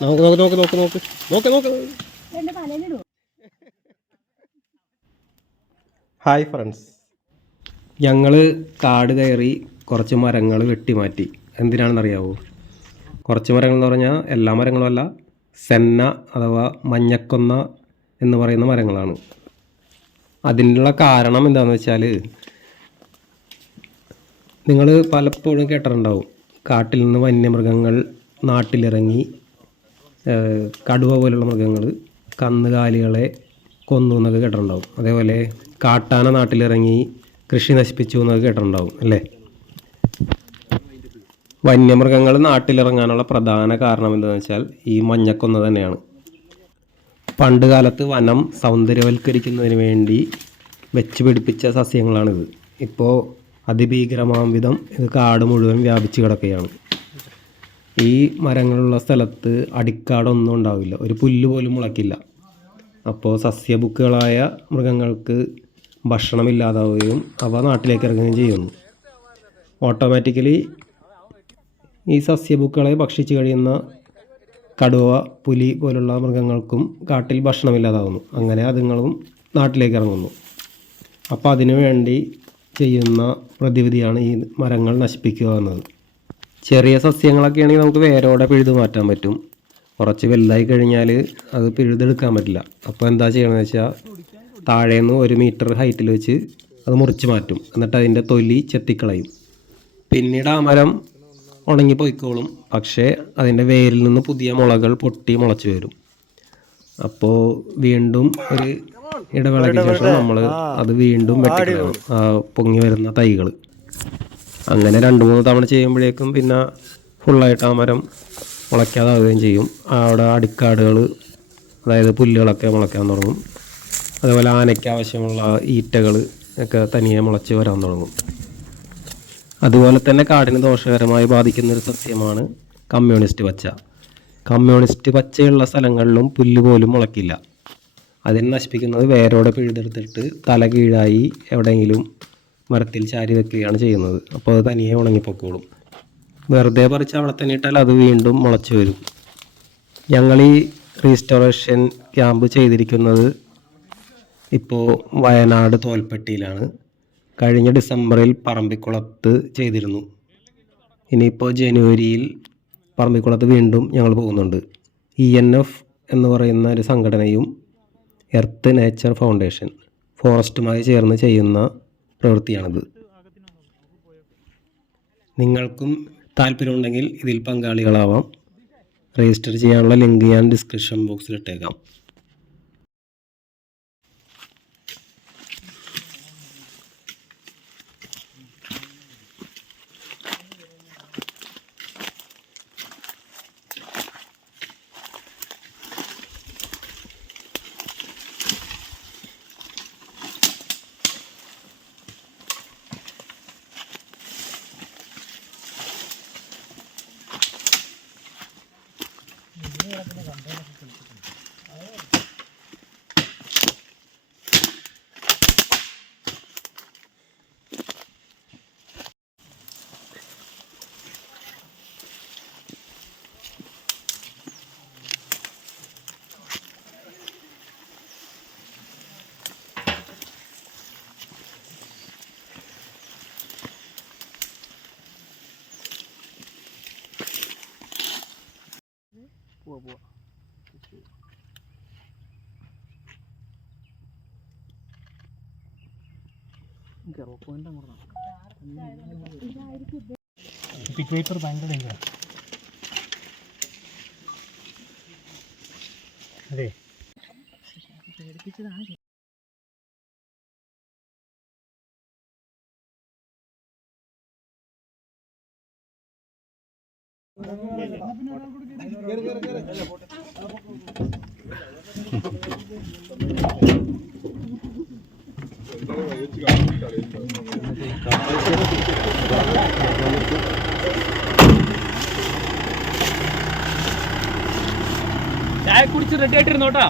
നോക്ക് നോക്ക് നോക്ക് നോക്ക് നോക്ക് നോക്ക് നോക്ക്. ഹായ് ഫ്രണ്ട്സ്, ഞങ്ങൾ കാട് കയറി കുറച്ച് മരങ്ങൾ വെട്ടിമാറ്റി. എന്തിനാണെന്നറിയാവോ? കുറച്ച് മരങ്ങൾ എന്ന് പറഞ്ഞാൽ എല്ലാ മരങ്ങളുമല്ല, സെന്ന അഥവാ മഞ്ഞക്കൊന്ന എന്ന് പറയുന്ന മരങ്ങളാണ്. അതിനുള്ള കാരണം എന്താണെന്ന് വെച്ചാൽ, നിങ്ങൾ പലപ്പോഴും കേട്ടിട്ടുണ്ടാവും, കാട്ടിൽ നിന്ന് വന്യമൃഗങ്ങൾ നാട്ടിലിറങ്ങി കടുവ പോലുള്ള മൃഗങ്ങൾ കന്നുകാലികളെ കൊന്നു എന്നൊക്കെ കേട്ടിട്ടുണ്ടാവും. അതേപോലെ കാട്ടാന നാട്ടിലിറങ്ങി കൃഷി നശിപ്പിച്ചു എന്നൊക്കെ കേട്ടിട്ടുണ്ടാവും അല്ലേ? വന്യമൃഗങ്ങൾ നാട്ടിലിറങ്ങാനുള്ള പ്രധാന കാരണം എന്താണെന്ന് വെച്ചാൽ ഈ മഞ്ഞക്കൊന്ന തന്നെയാണ്. പണ്ട് കാലത്ത് വനം സൗന്ദര്യവൽക്കരിക്കുന്നതിന് വേണ്ടി വെച്ച് പിടിപ്പിച്ച സസ്യങ്ങളാണിത്. ഇപ്പോൾ അതിഭീകരമാം വിധം ഇത് കാട് മുഴുവൻ വ്യാപിച്ച് കിടക്കുകയാണ്. ഈ മരങ്ങളുള്ള സ്ഥലത്ത് അടിക്കാടൊന്നും ഉണ്ടാവില്ല, ഒരു പുല്ല് പോലും മുളയ്ക്കില്ല. അപ്പോൾ സസ്യഭുക്കുകളായ മൃഗങ്ങൾക്ക് ഭക്ഷണമില്ലാതാവുകയും അവ നാട്ടിലേക്ക് ഇറങ്ങുകയും ചെയ്യുന്നു. ഓട്ടോമാറ്റിക്കലി ഈ സസ്യഭുക്കുകളെ ഭക്ഷിച്ച് കഴിയുന്ന കടുവ, പുലി പോലുള്ള മൃഗങ്ങൾക്കും കാട്ടിൽ ഭക്ഷണമില്ലാതാകുന്നു. അങ്ങനെ അതുങ്ങളും നാട്ടിലേക്ക് ഇറങ്ങുന്നു. അപ്പോൾ അതിനു വേണ്ടി ചെയ്യുന്ന പ്രതിവിധിയാണ് ഈ മരങ്ങൾ നശിപ്പിക്കുക എന്നത്. ചെറിയ സസ്യങ്ങളൊക്കെ ആണെങ്കിൽ നമുക്ക് വേരോടെ പിഴുതു മാറ്റാൻ പറ്റും. കുറച്ച് വലുതായി കഴിഞ്ഞാൽ അത് പിഴുതെടുക്കാൻ പറ്റില്ല. അപ്പോൾ എന്താ ചെയ്യണമെന്ന് വെച്ചാൽ, താഴേന്ന് 1 മീറ്റർ ഹൈറ്റിൽ വെച്ച് അത് മുറിച്ച് മാറ്റും. എന്നിട്ട് അതിൻ്റെ തൊലി ചെത്തിക്കളയും. പിന്നീട് ആ മരം ഉണങ്ങിപ്പോയിക്കോളും. പക്ഷേ അതിൻ്റെ വേരിൽ നിന്ന് പുതിയ മുളകൾ പൊട്ടി മുളച്ച് വരും. അപ്പോൾ വീണ്ടും ഒരു ഇടവേളയ്ക്ക് ശേഷം നമ്മൾ അത് വീണ്ടും വെട്ടിക്കളയണം, പൊങ്ങി വരുന്ന തൈകൾ. അങ്ങനെ 2-3 തവണ ചെയ്യുമ്പോഴേക്കും പിന്നെ ഫുള്ളായിട്ട് ആ മരം മുളയ്ക്കാതാവുകയും ചെയ്യും. അവിടെ അടിക്കാടുകൾ, അതായത് പുല്ലുകളൊക്കെ മുളയ്ക്കാൻ തുടങ്ങും. അതുപോലെ ആനയ്ക്ക് ആവശ്യമുള്ള ഈറ്റകൾ ഒക്കെ തനിയെ മുളച്ച് വരാൻ തുടങ്ങും. അതുപോലെ തന്നെ കാടിന് ദോഷകരമായി ബാധിക്കുന്നൊരു സസ്യമാണ് കമ്മ്യൂണിസ്റ്റ് പച്ച. കമ്മ്യൂണിസ്റ്റ് പച്ചയുള്ള സ്ഥലങ്ങളിലും പുല്ല് പോലും മുളയ്ക്കില്ല. അതിനെ നശിപ്പിക്കുന്നത് വേരോടെ പിഴുതെടുത്തിട്ട് തല കീഴായി എവിടെയെങ്കിലും മരത്തിൽ ചാരി വെക്കുകയാണ് ചെയ്യുന്നത്. അപ്പോൾ അത് തനിയെ ഉണങ്ങിപ്പോക്കോളും. വെറുതെ പറിച്ച് അവിടെ തന്നെ ഇട്ടാൽ അത് വീണ്ടും മുളച്ച് വരും. ഞങ്ങൾ ഈ റീസ്റ്റോറേഷൻ ക്യാമ്പ് ചെയ്തിരിക്കുന്നത് ഇപ്പോൾ വയനാട് തോൽപ്പെട്ടിയിലാണ്. കഴിഞ്ഞ ഡിസംബറിൽ പറമ്പിക്കുളത്ത് ചെയ്തിരുന്നു. ഇനിയിപ്പോൾ ജനുവരിയിൽ പറമ്പിക്കുളത്ത് വീണ്ടും ഞങ്ങൾ പോകുന്നുണ്ട്. ENF എന്ന് പറയുന്ന ഒരു സംഘടനയും എർത്ത് നേച്ചർ ഫൗണ്ടേഷൻ ഫോറസ്റ്റുമായി ചേർന്ന് ചെയ്യുന്ന പ്രവൃത്തിയാണിത്. നിങ്ങൾക്കും താല്പര്യമുണ്ടെങ്കിൽ ഇതിൽ പങ്കാളികളാവാം. രജിസ്റ്റർ ചെയ്യാനുള്ള ലിങ്ക് ഞാൻ ഡിസ്ക്രിപ്ഷൻ ബോക്സിൽ ഇട്ടേക്കാം. പോവാ ഇക്വേറ്റർ ഭയങ്കര ഡേഞ്ചറാ. അതെ, പേടിപ്പിച്ചതാണ്. ചായ കുടിച്ച് റെഡി ആയിട്ടിരുന്നോട്ടാ.